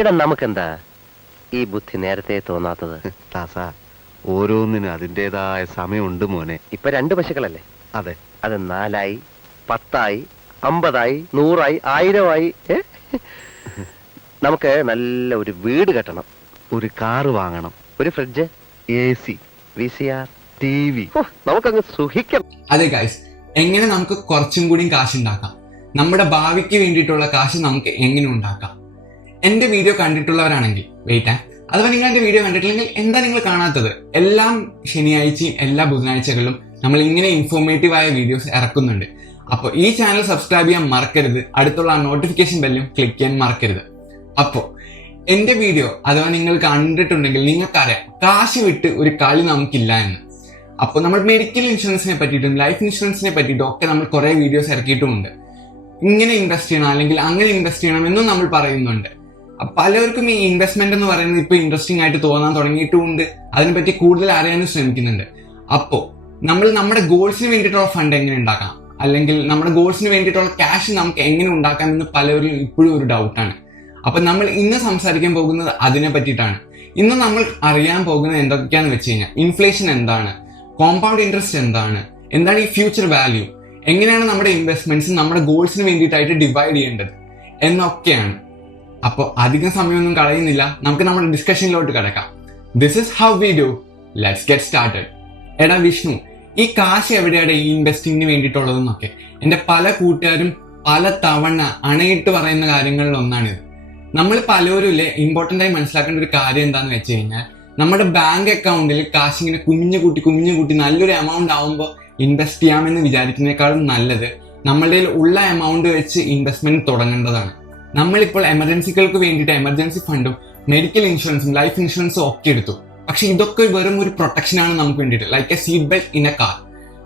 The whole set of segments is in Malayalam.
എടാ നമുക്കെന്താ ഈ ബുദ്ധി നേരത്തെ തോന്നാത്തത്? ദാസ, ഓരോന്നിനും അതിൻ്റെതായ സമയമുണ്ട് മോനെ. ഇപ്പൊ 2 പശുക്കളല്ലേ? അതെ. അത് 4ആയി, 10ആയി, 50ആയി, 100ആയി, 1000ആയി. നമുക്ക് നല്ല ഒരു വീട് കെട്ടണം, ഒരു കാറ് വാങ്ങണം, ഒരു ഫ്രിഡ്ജ്, AC, VCR, TV. നമുക്കങ്ങ് സുഖിക്കാം. അതെ ഗൈസ്, എങ്ങനെ നമുക്ക് കുറച്ചും കൂടി കാശ് ഉണ്ടാക്കാം, നമ്മുടെ ഭാവിക്ക് വേണ്ടിയിട്ടുള്ള കാശ് നമുക്ക് എങ്ങനെ ഉണ്ടാക്കാം. എന്റെ വീഡിയോ കണ്ടിട്ടുള്ളവരാണെങ്കിൽ വെയിറ്റ്, അഥവാ നിങ്ങൾ എന്റെ വീഡിയോ കണ്ടിട്ടില്ലെങ്കിൽ എന്താ നിങ്ങൾ കാണാത്തത്? എല്ലാം ശനിയാഴ്ചയും എല്ലാ ബുധനാഴ്ചകളിലും നമ്മൾ ഇങ്ങനെ ഇൻഫോർമേറ്റീവ് ആയ വീഡിയോസ് ഇറക്കുന്നുണ്ട്. അപ്പോൾ ഈ ചാനൽ സബ്സ്ക്രൈബ് ചെയ്യാൻ മറക്കരുത്, അടുത്തുള്ള നോട്ടിഫിക്കേഷൻ ബെല്ലും ക്ലിക്ക് ചെയ്യാൻ മറക്കരുത്. അപ്പോൾ എന്റെ വീഡിയോ അഥവാ നിങ്ങൾ കണ്ടിട്ടുണ്ടെങ്കിൽ നിങ്ങൾക്കറിയാം കാശ് വിട്ട് ഒരു കളി നമുക്കില്ല എന്ന്. അപ്പോൾ നമ്മൾ മെഡിക്കൽ ഇൻഷുറൻസിനെ പറ്റിയിട്ടും ലൈഫ് ഇൻഷുറൻസിനെ പറ്റിയിട്ടും ഒക്കെ നമ്മൾ കുറെ വീഡിയോസ് ഇറക്കിയിട്ടുമുണ്ട്. ഇങ്ങനെ ഇൻവെസ്റ്റ് ചെയ്യണം അല്ലെങ്കിൽ അങ്ങനെ ഇൻവെസ്റ്റ് ചെയ്യണം എന്നും നമ്മൾ പറയുന്നുണ്ട്. പലർക്കും ഈ ഇൻവെസ്റ്റ്മെന്റ് എന്ന് പറയുന്നത് ഇപ്പൊ ഇൻട്രസ്റ്റിംഗ് ആയിട്ട് തോന്നാൻ തുടങ്ങിയിട്ടുമുണ്ട്, അതിനെപ്പറ്റി കൂടുതൽ അറിയാനും ശ്രമിക്കുന്നുണ്ട്. അപ്പോ നമ്മൾ നമ്മുടെ ഗോൾസിന് വേണ്ടിയിട്ടുള്ള ഫണ്ട് എങ്ങനെ ഉണ്ടാക്കാം, അല്ലെങ്കിൽ നമ്മുടെ ഗോൾസിന് വേണ്ടിയിട്ടുള്ള ക്യാഷ് നമുക്ക് എങ്ങനെ ഉണ്ടാക്കാം എന്ന് പലരും ഇപ്പോഴും ഒരു ഡൗട്ടാണ്. അപ്പൊ നമ്മൾ ഇന്ന് സംസാരിക്കാൻ പോകുന്നത് അതിനെ പറ്റിയിട്ടാണ്. ഇന്ന് നമ്മൾ അറിയാൻ പോകുന്നത് എന്തൊക്കെയാന്ന് വെച്ച് കഴിഞ്ഞാൽ ഇൻഫ്ലേഷൻ എന്താണ്, കോമ്പൗണ്ട് ഇൻട്രസ്റ്റ് എന്താണ്, എന്താണ് ഈ ഫ്യൂച്ചർ വാല്യൂ, എങ്ങനെയാണ് നമ്മുടെ ഇൻവെസ്റ്റ്മെന്റ്സ് നമ്മുടെ ഗോൾസിന് വേണ്ടിയിട്ടായിട്ട് ഡിവൈഡ് ചെയ്യേണ്ടത് എന്നൊക്കെയാണ്. അപ്പോൾ അധികം സമയമൊന്നും കളയുന്നില്ല, നമുക്ക് നമ്മുടെ ഡിസ്കഷനിലോട്ട് കിടക്കാം. This is how we do. Let's get started. എടാ വിഷ്ണു, ഈ കാശ് എവിടെയാണ് ഈ ഇൻവെസ്റ്റിങ്ങിന് വേണ്ടിയിട്ടുള്ളതെന്നൊക്കെ എന്റെ പല കൂട്ടുകാരും പല തവണ അണയിട്ട് പറയുന്ന കാര്യങ്ങളിൽ ഒന്നാണിത്. നമ്മൾ പലരും ഇമ്പോർട്ടന്റ് ആയി മനസ്സിലാക്കേണ്ട ഒരു കാര്യം എന്താന്ന് വെച്ച് കഴിഞ്ഞാൽ, നമ്മുടെ ബാങ്ക് അക്കൗണ്ടിൽ കാശ് ഇങ്ങനെ കുഞ്ഞു കൂട്ടി നല്ലൊരു എമൗണ്ട് ആവുമ്പോൾ ഇൻവെസ്റ്റ് ചെയ്യാമെന്ന് വിചാരിക്കുന്നതിനേക്കാളും നല്ലത് നമ്മളുടെ ഉള്ള എമൗണ്ട് വെച്ച് ഇൻവെസ്റ്റ്മെന്റ് തുടങ്ങേണ്ടതാണ്. നമ്മളിപ്പോൾ എമർജൻസികൾക്ക് വേണ്ടിയിട്ട് എമർജൻസി ഫണ്ടും മെഡിക്കൽ ഇൻഷുറൻസും ലൈഫ് ഇൻഷുറൻസും ഒക്കെ എടുത്തു. പക്ഷെ ഇതൊക്കെ വെറും ഒരു പ്രൊട്ടക്ഷൻ ആണ് നമുക്ക് വേണ്ടിയിട്ട്, like A seat belt in A car.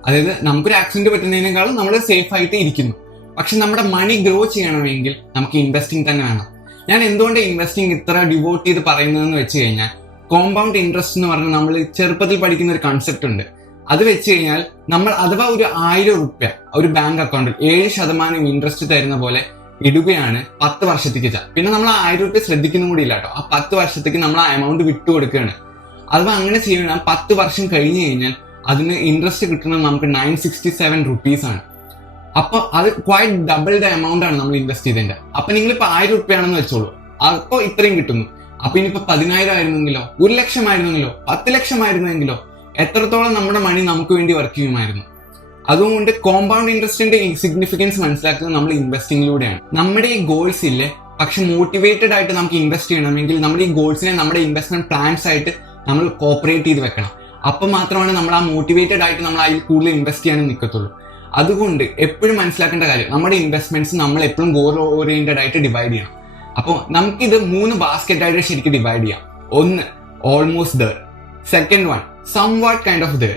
അതായത് നമുക്കൊരു ആക്സിഡന്റ് പറ്റുന്നതിനേക്കാളും നമ്മൾ സേഫ് ആയിട്ട് ഇരിക്കുന്നു. പക്ഷെ നമ്മുടെ മണി ഗ്രോ ചെയ്യണമെങ്കിൽ നമുക്ക് ഇൻവെസ്റ്റിംഗ് തന്നെ വേണം. ഞാൻ എന്തുകൊണ്ട് ഇൻവെസ്റ്റിംഗ് ഇത്ര ഡിവോട്ട് ചെയ്ത് പറയുന്നതെന്ന് വെച്ച് കഴിഞ്ഞാൽ, കോമ്പൗണ്ട് ഇൻട്രസ്റ്റ് എന്ന് പറഞ്ഞാൽ നമ്മൾ ചെറുപ്പത്തിൽ പഠിക്കുന്ന ഒരു കൺസെപ്റ്റ് ഉണ്ട്. അത് വെച്ച് കഴിഞ്ഞാൽ നമ്മൾ അഥവാ ഒരു 1000 രൂപ ഒരു ബാങ്ക് അക്കൗണ്ടിൽ 7% ഇൻട്രസ്റ്റ് തരുന്ന പോലെ ഇടുകയാണ് 10 വർഷത്തേക്ക്. പിന്നെ നമ്മൾ 1000 രൂപ ശ്രദ്ധിക്കുന്ന കൂടി ഇല്ല കേട്ടോ. ആ 10 വർഷത്തേക്ക് നമ്മൾ ആ എമൗണ്ട് വിട്ടുകൊടുക്കുകയാണ്. അഥവാ അങ്ങനെ ചെയ്യണം 10 വർഷം കഴിഞ്ഞു കഴിഞ്ഞാൽ അതിന് ഇൻട്രസ്റ്റ് കിട്ടുന്നത് നമുക്ക് 967 റുപ്പീസ് ആണ്. അപ്പൊ അത് ക്വൈറ്റ് ഡബിൾ ദ എമൗണ്ട് ആണ് നമ്മൾ ഇൻവെസ്റ്റ് ചെയ്തതിന്റെ. അപ്പൊ നിങ്ങൾ ഇപ്പൊ 1000 രൂപയാണെന്ന് വെച്ചോളൂ, അപ്പൊ ഇത്രയും കിട്ടുന്നു. അപ്പൊ ഇനിയിപ്പോ 10,000 ആയിരുന്നെങ്കിലോ, 1,00,000 ആയിരുന്നെങ്കിലോ, 10,00,000 ആയിരുന്നെങ്കിലോ എത്രത്തോളം നമ്മുടെ മണി നമുക്ക് വേണ്ടി വർക്ക് ചെയ്യുമായിരുന്നു. അതുകൊണ്ട് കോമ്പൗണ്ട് ഇൻട്രസ്റ്റിന്റെ സിഗ്നിഫിക്കൻസ് മനസ്സിലാക്കുന്നത് നമ്മൾ ഇൻവെസ്റ്റിംഗിലൂടെയാണ്. നമ്മുടെ ഈ ഗോൾസ് ഇല്ലേ, പക്ഷെ മോട്ടിവേറ്റഡ് ആയിട്ട് നമുക്ക് ഇൻവെസ്റ്റ് ചെയ്യണമെങ്കിൽ നമ്മുടെ ഈ ഗോൾസിനെ നമ്മുടെ ഇൻവെസ്റ്റ്മെന്റ് പ്ലാൻസ് ആയിട്ട് നമ്മൾ കോപ്പറേറ്റ് ചെയ്ത് വെക്കണം. അപ്പൊ മാത്രമാണ് നമ്മൾ ആ മോട്ടിവേറ്റഡ് ആയിട്ട് നമ്മൾ അതിൽ കൂടുതൽ ഇൻവെസ്റ്റ് ചെയ്യാനും നിൽക്കത്തുള്ളൂ. അതുകൊണ്ട് എപ്പോഴും മനസ്സിലാക്കേണ്ട കാര്യം, നമ്മുടെ ഇൻവെസ്റ്റ്മെന്റ്സ് നമ്മൾ എപ്പോഴും ഗോൾ ഓറിയന്റഡ് ആയിട്ട് ഡിവൈഡ് ചെയ്യണം. അപ്പോൾ നമുക്കിത് 3 ബാസ്കറ്റ് ആയിട്ട് ശരിക്കും ഡിവൈഡ് ചെയ്യാം. ഒന്ന് almost there, second one somewhat kind of there,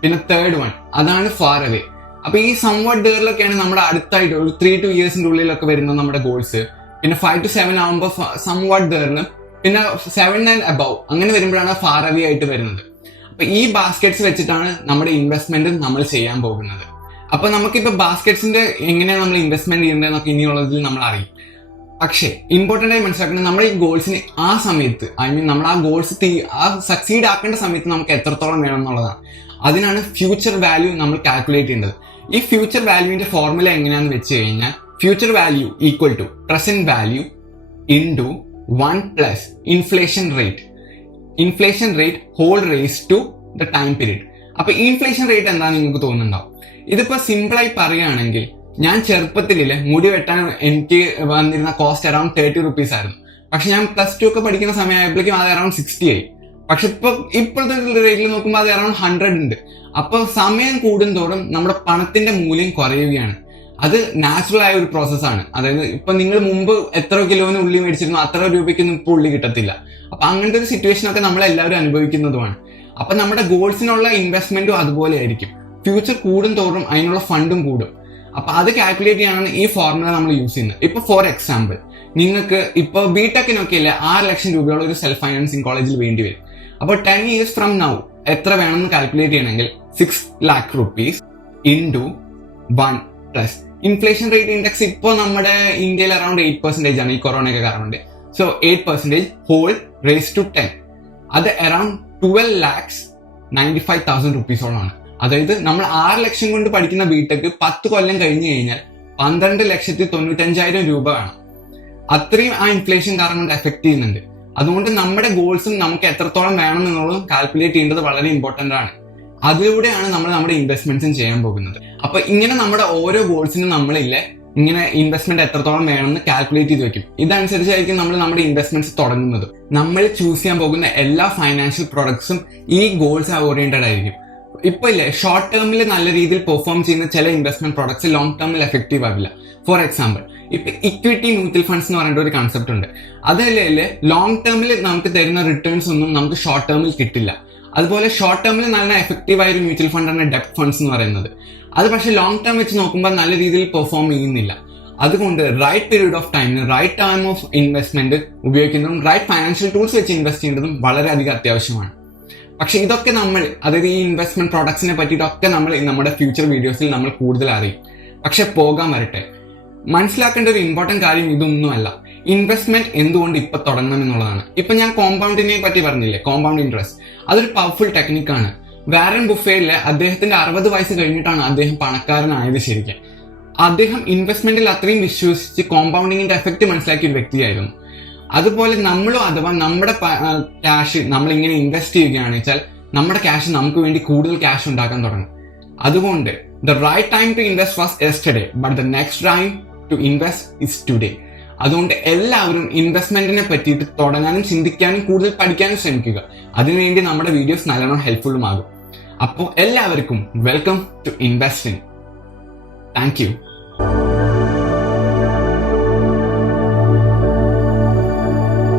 പിന്നെ തേർഡ് വൺ അതാണ് ഫാർ അവേ. അപ്പൊ ഈ സംവാട്ട് ദറിലൊക്കെയാണ് നമ്മുടെ അടുത്തായിട്ട് ഒരു 3 to 2 years ഉള്ളിലൊക്കെ വരുന്ന നമ്മുടെ ഗോൾസ്. പിന്നെ 5 to 7 ആകുമ്പോൾ സംവാട്ട് ദറിന്, പിന്നെ 7 and above അങ്ങനെ വരുമ്പോഴാണ് ഫാർ അവേ ആയിട്ട് വരുന്നത്. അപ്പൊ ഈ ബാസ്കറ്റ്സ് വെച്ചിട്ടാണ് നമ്മുടെ ഇൻവെസ്റ്റ്മെന്റ് നമ്മൾ ചെയ്യാൻ പോകുന്നത്. അപ്പൊ നമുക്കിപ്പോ ബാസ്കറ്റ്സിന്റെ എങ്ങനെയാണ് നമ്മൾ ഇൻവെസ്റ്റ്മെന്റ് ചെയ്യേണ്ടതെന്നൊക്കെ ഇനിയുള്ളതിൽ നമ്മൾ അറിയും. പക്ഷേ ഇമ്പോർട്ടന്റ് ആയി മനസ്സിലാക്കുന്നത് നമ്മുടെ ഈ ഗോൾസിന് ആ സമയത്ത്, നമ്മൾ ആ ഗോൾസ് സക്സീഡ് ആക്കേണ്ട സമയത്ത് നമുക്ക് എത്രത്തോളം വേണം എന്നുള്ളതാണ്. അതിനാണ് ഫ്യൂച്ചർ വാല്യൂ നമ്മൾ കാൽക്കുലേറ്റ് ചെയ്യേണ്ടത്. ഈ ഫ്യൂച്ചർ വാല്യൂവിന്റെ ഫോർമുല എങ്ങനെയാണെന്ന് വെച്ച് കഴിഞ്ഞാൽ, future value equal to present value into 1 plus inflation rate whole raise to the time period. അപ്പൊ ഇൻഫ്ലേഷൻ റേറ്റ് എന്താണെന്ന് നിങ്ങൾക്ക് തോന്നുന്നുണ്ടാവും. ഇതിപ്പോ സിമ്പിളായി പറയുകയാണെങ്കിൽ, ഞാൻ ചെറുപ്പത്തിലെ മുടി വെട്ടാൻ എനിക്ക് വന്നിരുന്ന കോസ്റ്റ് അറൌണ്ട് 30 റുപ്പീസ് ആയിരുന്നു. പക്ഷെ ഞാൻ +2 ഒക്കെ പഠിക്കുന്ന സമയമായപ്പോഴേക്കും അത് അറൌണ്ട് 60 ആയി. പക്ഷെ ഇപ്പോഴത്തെ റേറ്റിൽ നോക്കുമ്പോൾ അത് അറൌണ്ട് 100 ഉണ്ട്. അപ്പൊ സമയം കൂടുന്തോറും നമ്മുടെ പണത്തിന്റെ മൂല്യം കുറയുകയാണ്. അത് നാച്ചുറൽ ആയ ഒരു പ്രോസസ്സാണ്. അതായത് ഇപ്പൊ നിങ്ങൾ മുമ്പ് എത്ര കിലോന് ഉള്ളി മേടിച്ചിരുന്നു അത്ര രൂപയ്ക്കൊന്നും ഇപ്പോൾ ഉള്ളി കിട്ടത്തില്ല. അപ്പൊ അങ്ങനത്തെ ഒരു സിറ്റുവേഷൻ ഒക്കെ നമ്മൾ എല്ലാവരും അനുഭവിക്കുന്നതുമാണ്. അപ്പൊ നമ്മുടെ ഗോൾസിനുള്ള ഇൻവെസ്റ്റ്മെന്റും അതുപോലെ ആയിരിക്കും. ഫ്യൂച്ചർ കൂടും തോറും അതിനുള്ള ഫണ്ടും കൂടും. അപ്പൊ അത് കാൽക്കുലേറ്റ് ചെയ്യാനാണ് ഈ ഫോർമുല നമ്മൾ യൂസ് ചെയ്യുന്നത്. ഇപ്പൊ ഫോർ എക്സാമ്പിൾ, നിങ്ങൾക്ക് ഇപ്പൊ ബിടെക്കിനൊക്കെ അല്ലേ 6 ലക്ഷം രൂപയുള്ള ഒരു സെൽഫ് ഫൈനാൻസിങ് കോളേജിൽ വേണ്ടി വരും. അപ്പോൾ 10 years ഫ്രം നൗ എത്ര വേണമെന്ന് കാൽക്കുലേറ്റ് ചെയ്യണമെങ്കിൽ 6 lakh rupees into 1 plus inflation rate index ഇപ്പോൾ നമ്മുടെ ഇന്ത്യയിൽ അറൌണ്ട് 8% ആണ് ഈ കൊറോണയൊക്കെ കാരണം. സോ 8% ഹോൾ റേസ് ടു 10, അത് അറൌണ്ട് 12,95,000 റുപ്പീസോളാണ്. അതായത് നമ്മൾ 6 ലക്ഷം കൊണ്ട് പഠിക്കുന്ന ബിടെക് 10 കൊല്ലം കഴിഞ്ഞു കഴിഞ്ഞാൽ 12,95,000 രൂപ വേണം. അത്രയും ആ ഇൻഫ്ലേഷൻ കാരണം കൊണ്ട് എഫക്ട് ചെയ്യുന്നുണ്ട്. അതുകൊണ്ട് നമ്മുടെ ഗോൾസും നമുക്ക് എത്രത്തോളം വേണം എന്നുള്ളതും കാൽക്കുലേറ്റ് ചെയ്യേണ്ടത് വളരെ ഇമ്പോർട്ടന്റ് ആണ്. അതിലൂടെയാണ് നമ്മൾ നമ്മുടെ ഇൻവെസ്റ്റ്മെന്റ്സും ചെയ്യാൻ പോകുന്നത്. അപ്പൊ ഇങ്ങനെ നമ്മുടെ ഓരോ ഗോൾസിനും നമ്മളില്ലേ ഇങ്ങനെ ഇൻവെസ്റ്റ്മെന്റ് എത്രത്തോളം വേണമെന്ന് കാൽക്കുലേറ്റ് ചെയ്ത് വെക്കും. ഇതനുസരിച്ചായിരിക്കും നമ്മൾ നമ്മുടെ ഇൻവെസ്റ്റ്മെന്റ്സ് തുടങ്ങുന്നത്. നമ്മൾ ചൂസ് ചെയ്യാൻ പോകുന്ന എല്ലാ ഫൈനാൻഷ്യൽ പ്രൊഡക്ട്സും ഈ ഗോൾസ് ഓറിയന്റഡ് ആയിരിക്കും. ഇപ്പൊ ഇല്ലേ ഷോർട്ട് ടേമിൽ നല്ല രീതിയിൽ പെർഫോം ചെയ്യുന്ന ചില ഇൻവെസ്റ്റ്മെന്റ് പ്രൊഡക്ട്സ് ലോങ് ടേമിൽ എഫക്റ്റീവ് ആവില്ല. ഫോർ എക്സാമ്പിൾ, ഇപ്പൊ ഇക്വിറ്റി മ്യൂച്വൽ ഫണ്ട്സ് എന്ന് പറയുന്ന ഒരു കൺസെപ്റ്റ് ഉണ്ട്. അതല്ലേ ലോങ് ടേമിൽ നമുക്ക് തരുന്ന റിട്ടേൺസ് ഒന്നും നമുക്ക് ഷോർട്ട് ടേമിൽ കിട്ടില്ല. അതുപോലെ ഷോർട്ട് ടേമിൽ നല്ല എഫക്റ്റീവ് ആയ ഒരു മ്യൂച്വൽ ഫണ്ടാണ് ഡെപ്റ്റ് ഫണ്ട്സ് എന്ന് പറയുന്നത്. അത് പക്ഷേ ലോങ് ടേം വെച്ച് നോക്കുമ്പോൾ നല്ല രീതിയിൽ പെർഫോം ചെയ്യുന്നില്ല. അതുകൊണ്ട് റൈറ്റ് പീരീഡ് ഓഫ് ടൈമിന് റൈറ്റ് ടൈം ഓഫ് ഇൻവെസ്റ്റ്മെന്റ് ഉപയോഗിക്കുന്നതും റൈറ്റ് ഫൈനാൻഷ്യൽ ടൂൾസ് വെച്ച് ഇൻവെസ്റ്റ് ചെയ്യുന്നതും വളരെയധികം അത്യാവശ്യമാണ്. പക്ഷെ ഇതൊക്കെ നമ്മൾ, അതായത് ഈ ഇൻവെസ്റ്റ്മെന്റ് പ്രോഡക്ട്സിനെ പറ്റിയിട്ടൊക്കെ നമ്മൾ നമ്മുടെ ഫ്യൂച്ചർ വീഡിയോസിൽ നമ്മൾ കൂടുതൽ അറിയും. പക്ഷെ പോകാൻ വരട്ടെ, മനസ്സിലാക്കേണ്ട ഒരു ഇമ്പോർട്ടന്റ് കാര്യം ഇതൊന്നുമല്ല. ഇൻവെസ്റ്റ്മെന്റ് എന്തുകൊണ്ട് ഇപ്പൊ തുടങ്ങണം എന്നുള്ളതാണ്. ഇപ്പൊ ഞാൻ കോമ്പൗണ്ടിനെ പറ്റി പറഞ്ഞില്ലേ, കോമ്പൗണ്ട് ഇൻട്രസ്റ്റ്, അതൊരു പവർഫുൾ ടെക്നിക്കാണ്. വാരൻ ബുഫേയിലെ അദ്ദേഹത്തിന്റെ 60 വയസ്സ് കഴിഞ്ഞിട്ടാണ് അദ്ദേഹം പണക്കാരനായത്. ശരിക്കും അദ്ദേഹം ഇൻവെസ്റ്റ്മെന്റിൽ അത്രയും വിശ്വസിച്ച് കോമ്പൗണ്ടിങ്ങിന്റെ എഫക്ട് മനസ്സിലാക്കിയ ഒരു വ്യക്തിയായിരുന്നു. അതുപോലെ നമ്മളും അഥവാ നമ്മുടെ ക്യാഷ് നമ്മൾ ഇങ്ങനെ ഇൻവെസ്റ്റ് ചെയ്യുകയാണെന്ന് വെച്ചാൽ നമ്മുടെ ക്യാഷ് നമുക്ക് വേണ്ടി കൂടുതൽ ക്യാഷ് ഉണ്ടാക്കാൻ തുടങ്ങും. അതുകൊണ്ട് the right time to invest was yesterday, but the next time to invest is today. അതുകൊണ്ട് എല്ലാവരും ഇൻവെസ്റ്റ്മെന്റിനെ പറ്റിയിട്ട് തുടങ്ങാനും ചിന്തിക്കാനും കൂടുതൽ പഠിക്കാനും ശ്രമിക്കുക. അതിനുവേണ്ടി നമ്മുടെ വീഡിയോസ് നല്ലോണം ഹെൽപ്ഫുള്ളും ആകും. അപ്പോൾ എല്ലാവർക്കും welcome to investing. Thank U.